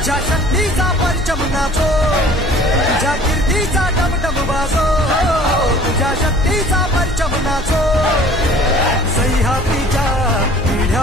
तुझ्या शक्तीचा परचम नाचो, तुझ्या कीर्तीचा डमडम वाजो, तुझ्या शक्तीचा परचम नाचो. सह्याद्रीच्या पिढ्या